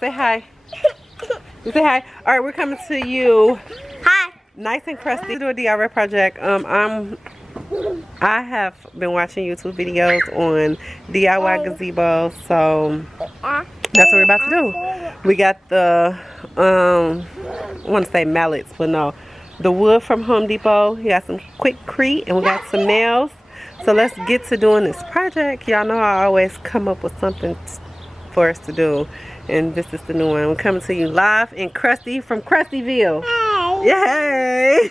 Say hi. You say hi. All right, we're coming to you. Hi. Nice and crusty. Do a DIY project. I have been watching YouTube videos on DIY gazebos, so that's what we're about to do. We got the I want to say mallets, but no, the wood from Home Depot. We got some quickcrete and we got some nails. So let's get to doing this project. Y'all know I always come up with something for us to do, and this is the new one. We're coming to you live and crusty from Krustyville. Hey. Yay!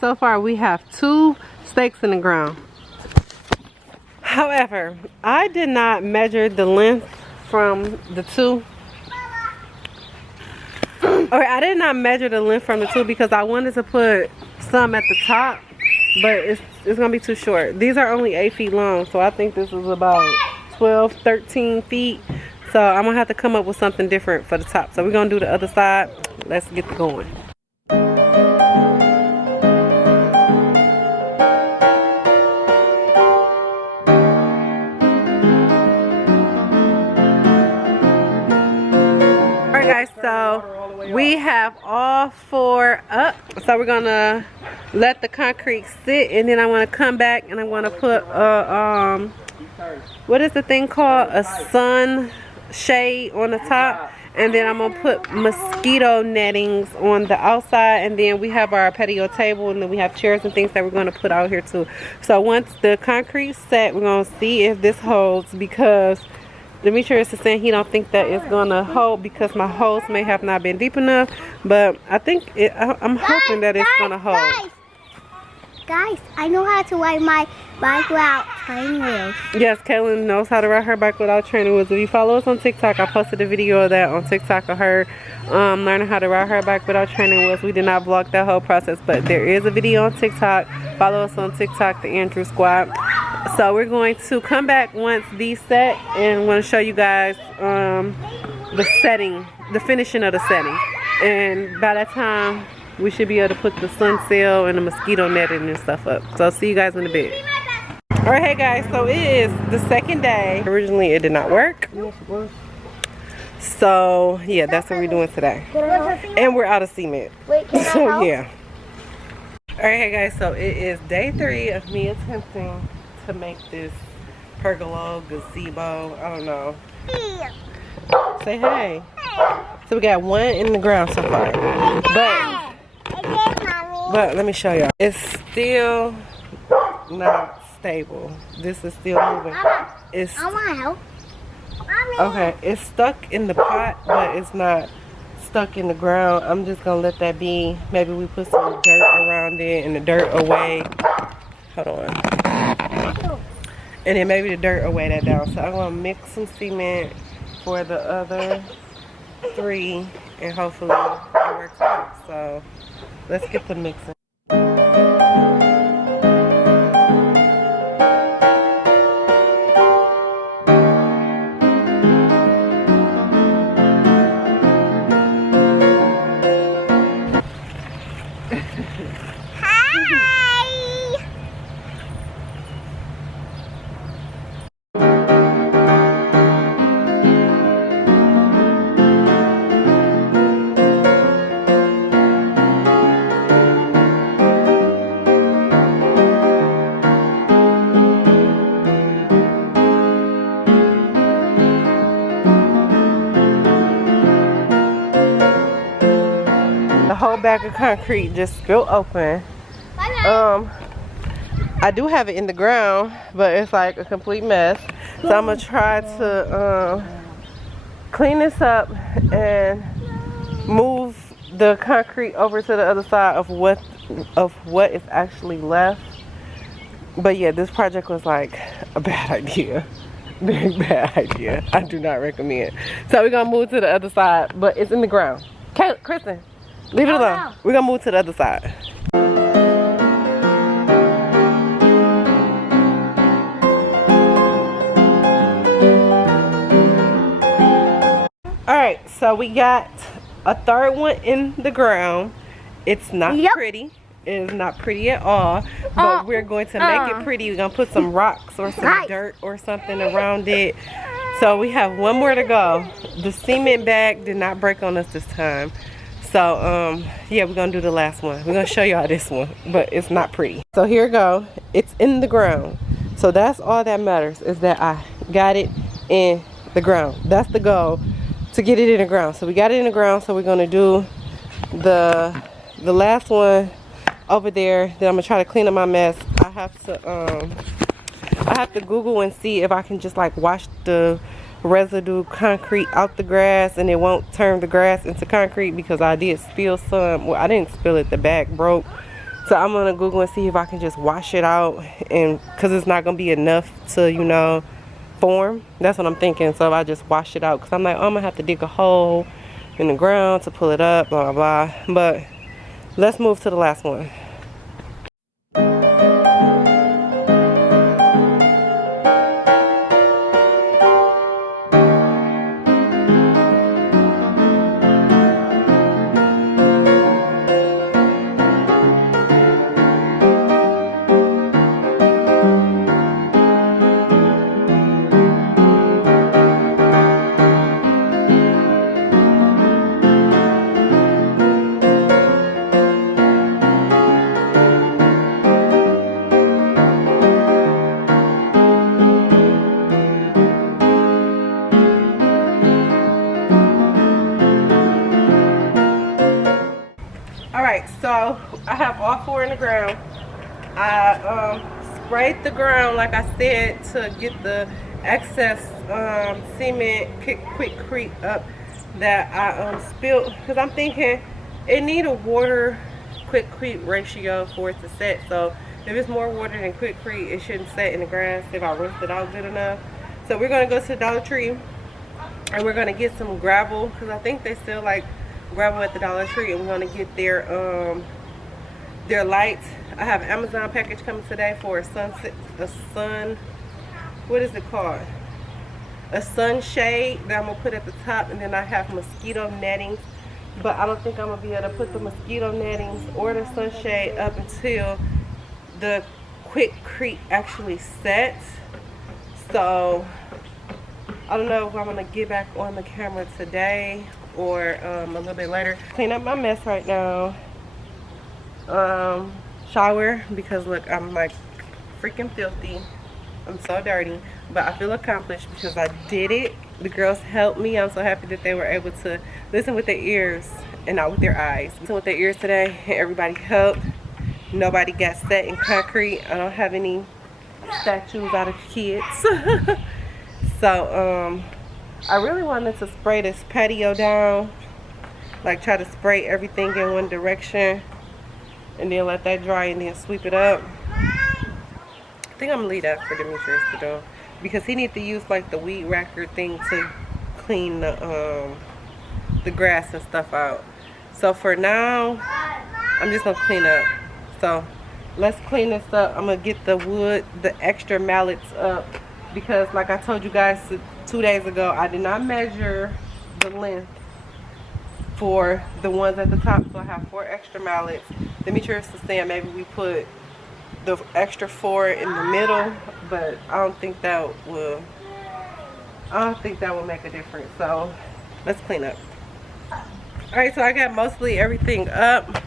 So far we have 2 stakes in the ground. However, I did not measure the length from the 2. Or I did not measure the length from the 2 because I wanted to put some at the top, but it's gonna be too short. These are only 8 feet long, so I think this is about 12, 13 feet. So I'm gonna have to come up with something different for the top. So we're gonna do the other side. Let's get going. So we have all 4 up, so we're gonna let the concrete sit, and then I want to come back and I want to put a what is the thing called, a sun shade on the top, and then I'm gonna put mosquito nettings on the outside, and then we have our patio table, and then we have chairs and things that we're gonna put out here too. So once the concrete's set, we're gonna see if this holds, because Demetrius is saying he don't think that it's gonna hold because my holes may have not been deep enough, but I think I'm hoping that it's gonna hold. Guys, I know how to ride my bike without training wheels. Yes, Kaylin knows how to ride her bike without training wheels. If you follow us on TikTok, I posted a video of that on TikTok of her learning how to ride her bike without training wheels. We did not vlog that whole process, but there is a video on TikTok. Follow us on TikTok, the Andrew Squad. So we're going to come back once these set, and I'm going to show you guys the setting, the finishing of the setting. And by that time, we should be able to put the sun sail and the mosquito netting and stuff up. So I'll see you guys in a bit. Alright, hey guys, so it is the second day. Originally it did not work. So yeah, that's what we're doing today. And we're out of cement. So yeah. Alright, hey guys, so it is day 3 of me attempting to make this pergola, gazebo, I don't know. Say hey. So we got 1 in the ground so far. But let me show y'all. It's still not stable. This is still moving. I want to help. Okay, it's stuck in the pot, but it's not stuck in the ground. I'm just gonna let that be. Maybe we put some dirt around it and the dirt away. Hold on. And then maybe the dirt will weigh that down. So I'm gonna mix some cement for the other 3, and hopefully it works out. So let's get the mixing. Whole bag of concrete just spilled open. I do have it in the ground, but it's like a complete mess. So I'm gonna try to clean this up and move the concrete over to the other side of what is actually left. But yeah, this project was like a bad idea. Very bad idea. I do not recommend. So we're gonna move to the other side, but it's in the ground. Kristen, leave it alone. no. We're gonna move to the other side. Alright, so we got a third one in the ground. It's not pretty. It is not pretty at all. But we're going to make it pretty. We're going to put some rocks or some dirt or something around it. So we have one more to go. The cement bag did not break on us this time. So, yeah, we're going to do the last one. We're going to show y'all this one. But it's not pretty. So here we go. It's in the ground. So that's all that matters, is that I got it in the ground. That's the goal, to get it in the ground. So we got it in the ground. So we're going to do the last one over there. Then I'm going to try to clean up my mess. I have to Google and see if I can just like wash the residue concrete out the grass and it won't turn the grass into concrete, because I did spill some. Well, I didn't spill it, the bag broke. So I'm gonna Google and see if I can just wash it out, and because it's not gonna be enough to, you know, form. That's what I'm thinking. So if I just wash it out, because I'm like, oh, I'm gonna have to dig a hole in the ground to pull it up, blah blah blah. But let's move to the last one. Alright, so I have all four in the ground. I sprayed the ground, like I said, to get the excess cement quickcrete up that I spilled, because I'm thinking it need a water quickcrete ratio for it to set. So if it's more water than quickcrete, it shouldn't set in the grass if I rinse it out good enough. So we're going to go to the Dollar Tree and we're going to get some gravel, because I think they still like gravel at the Dollar Tree, and we're going to get their lights. I have an Amazon package coming today for a what is it called? A sunshade that I'm going to put at the top, and then I have mosquito netting, but I don't think I'm going to be able to put the mosquito nettings or the sunshade up until the quickcrete actually sets. So I don't know if I'm going to get back on the camera today or a little bit later. Clean up my mess right now. Shower, because look, I'm like freaking filthy. I'm so dirty, but I feel accomplished because I did it. The girls helped me. I'm so happy that they were able to listen with their ears and not with their eyes. Listen with their ears today. Everybody helped. Nobody got set in concrete. I don't have any statues out of kids. So I really wanted to spray this patio down, like try to spray everything in one direction and then let that dry and then sweep it up. I think I'm gonna leave that for Demetrius to do, because he needs to use like the weed whacker thing to clean the grass and stuff out. So for now, I'm just gonna clean up. So let's clean this up. I'm gonna get the wood, the extra mallets up, because like I told you guys 2 days ago, I did not measure the length for the ones at the top, so I have 4 extra mallets. Demetrius was saying maybe we put the extra 4 in the middle, but I don't think that will make a difference. So let's clean up. All right, so I got mostly everything up.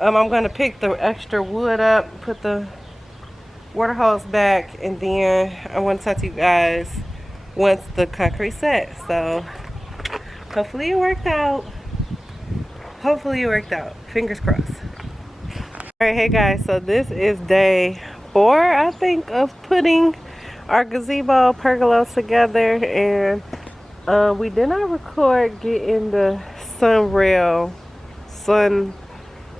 I'm gonna pick the extra wood up, put the water hose back, and then I want to talk to you guys once the concrete set. So hopefully it worked out. Hopefully it worked out. Fingers crossed. All right, hey guys, so this is day 4, I think, of putting our gazebo pergola together, and we did not record getting the sun rail, sun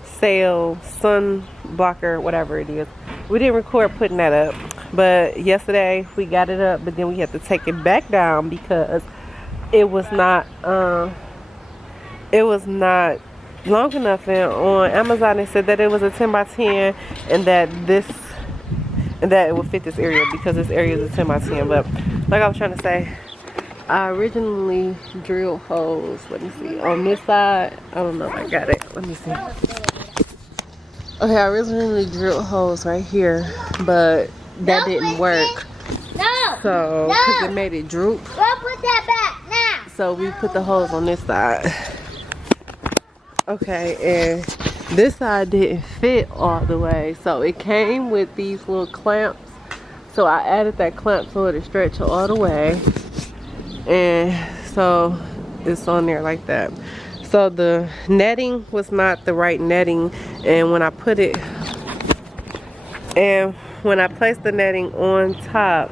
sail, sun blocker, whatever it is. We didn't record putting that up, but yesterday we got it up, but then we had to take it back down because it was not it was not long enough, and on Amazon they said that it was a 10 by 10 and that it would fit this area because this area is a 10 by 10. But like I was trying to say, I originally drilled holes, let me see, on this side. I don't know if I got it, let me see. Okay, I originally drilled holes right here, but that didn't work. So, because it made it droop. Go put that back now. So we put the holes on this side. Okay, and this side didn't fit all the way. So it came with these little clamps. So I added that clamp so it'd stretch all the way. And so it's on there like that. So the netting was not the right netting, and when I placed the netting on top,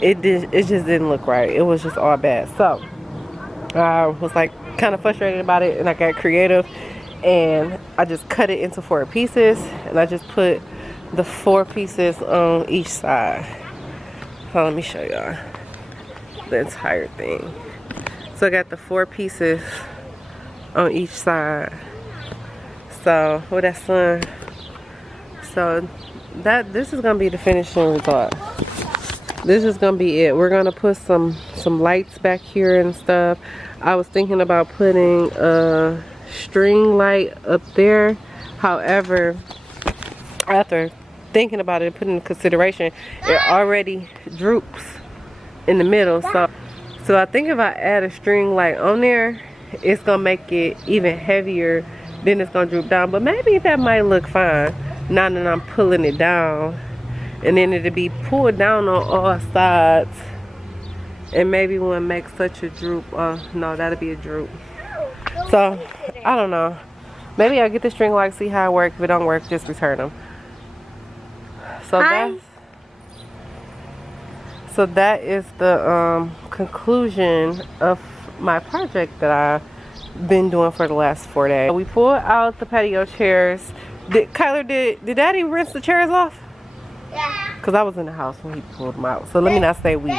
it just didn't look right. It was just all bad. So I was like kind of frustrated about it, and I got creative, and I just cut it into 4 pieces, and I just put the 4 pieces on each side. So let me show y'all the entire thing. So I got the 4 pieces on each side. So with that sun, so this is gonna be the finishing result. This is gonna be it. We're gonna put some lights back here and stuff. I was thinking about putting a string light up there. However, after thinking about it and putting in consideration, it already droops in the middle. So I think if I add a string light on there, it's gonna make it even heavier, then it's gonna droop down. But maybe that might look fine now that I'm pulling it down, and then it'll be pulled down on all sides, and maybe won't make such a droop. No, that'll be a droop. So I don't know, maybe I'll get the string light, see how it works. If it don't work, just return them. So that is the conclusion of my project that I've been doing for the last 4 days. We pulled out the patio chairs. Did Daddy rinse the chairs off? Yeah. Because I was in the house when he pulled them out. So let me not say we.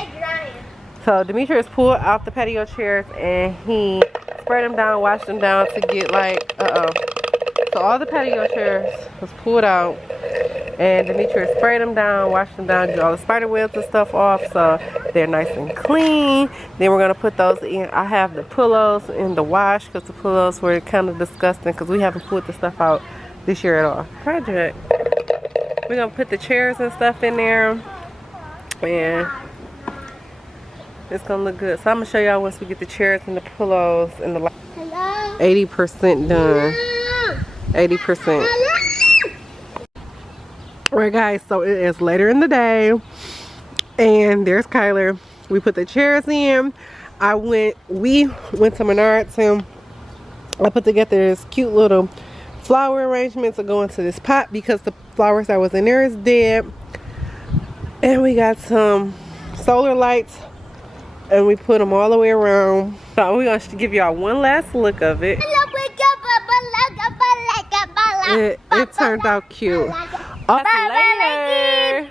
So Demetrius pulled out the patio chairs and he sprayed them down, washed them down to get like, So all the patio chairs was pulled out, and Demetrius sprayed them down, washed them down, get all the spider webs and stuff off so they're nice and clean. Then we're gonna put those in. I have the pillows in the wash because the pillows were kind of disgusting because we haven't put the stuff out this year at all. Project. We're gonna put the chairs and stuff in there, and it's gonna look good. So I'm gonna show y'all once we get the chairs and the pillows and the 80% done. 80%. Alright guys, so it is later in the day, and there's Kyler. We put the chairs in. We went to Menards, and I put together this cute little flower arrangement to go into this pot because the flowers that was in there is dead. And we got some solar lights, and we put them all the way around. So we're gonna give y'all one last look of it. It turned out cute. Off later.